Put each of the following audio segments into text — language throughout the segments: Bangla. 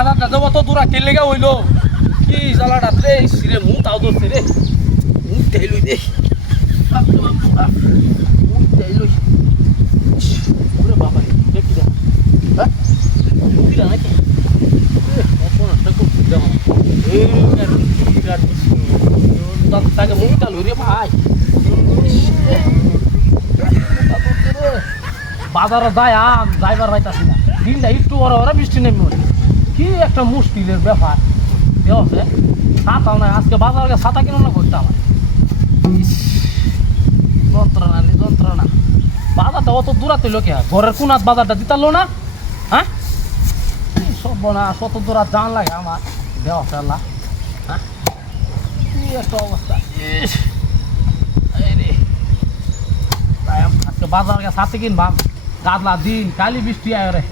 বাজারটা দেবো, তো দূরা কে লেগে হইল? কি জ্বালাটা? রে সিরে মুখ তাও ধরছে রে। মুখ দেইলুই দে। মুখ দেইলুই ওরে বাবা রে হ্যাঁ বিরাট দাঁত তাকে মুখটা লইরে ভাই। বাজারে যায় আম যাইবার পাইতাছি না। দিনটা একটু বড় বড় বৃষ্টি নেমে। কি একটা মুশকিলের ব্যাপার? দেওয়া আছে ছাতাও নাই আজকে বাজারে ছাতা কিনো না করতে আমার যন্ত্রণা রে, যন্ত্রণা। বাজারটা অত দূরাতে লোকে ঘরের কোনাত বাজারটা দিতালো না? হ্যাঁ? সব না কত দূরাত জান লাগে আমার। দেওয়া আল্লাহ হ্যাঁ? কি একটা অবস্থা? এই রে। আজকে বাজার গিয়ে সাথে কিনবাম। গাদলা দিন, কালি বৃষ্টি আয় রে।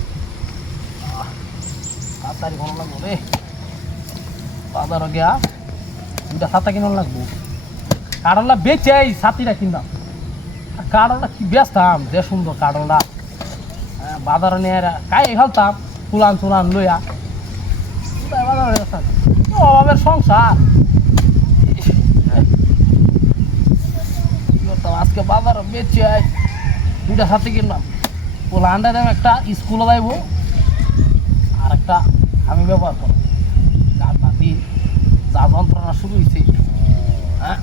তাড়াতাড়ি ভালো লাগবো রে। বাজার গিয়া দুটা ছাতা কিনা লাগবো। কারণটা বেচে এই ছাতিটা কিনতাম। কারণটা কি বেচতাম যে সুন্দর কারণটা বাজারে নিয়ে কাই ফেলতাম তুলান তুলান লইয়া। বাজারে অভাবের সংসার? আজকে বাজারে বেচে দুইটা সাথে কিনলাম। দাম একটা স্কুলে যাইব। আর একটা ব্যবহার করো। গান বাঁধি যা যন্ত্রণা শুরু হয়েছে হ্যাঁ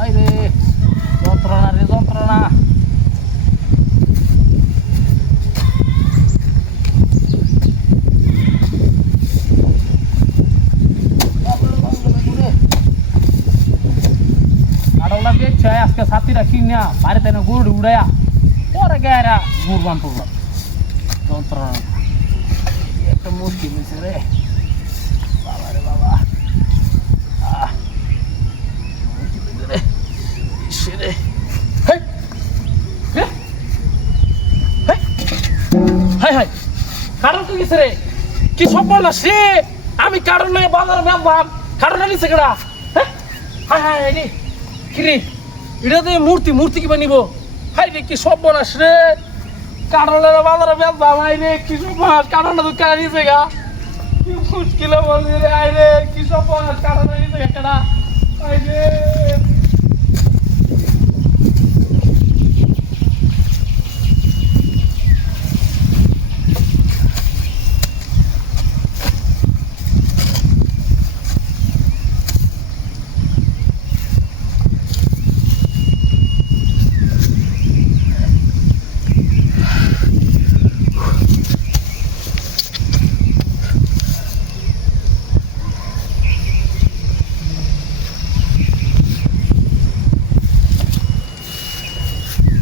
আই রে যন্ত্রণা রে যন্ত্রণা দেখছে আজকে সাথীরা কিনা বাড়িতে না গুড় উড়াইয়া, পরে গেরা গুড় বান পড়লাম যন্ত্রণা। একটা মুশকিল হয়েছে রে। বাবা রে বাবা। কারণ কি গেছে রে? কি সব বল সে আমি কারণ বাজারে ভাবলাম কারণ নিছে কেডা? হ্যাঁ হাই হাই হাই রে কি রে এটা দিয়ে মূর্তি মূর্তি কি বানিব হাই রে, কি সব বলাস রে? কারণের বাজারে বেল হাই রে, কি সব কারণ তো কেনা নিছে গা? কি মুশকিল বলছি রে, আই রে, কি সব বলাস কারণ গা কেনা আই রে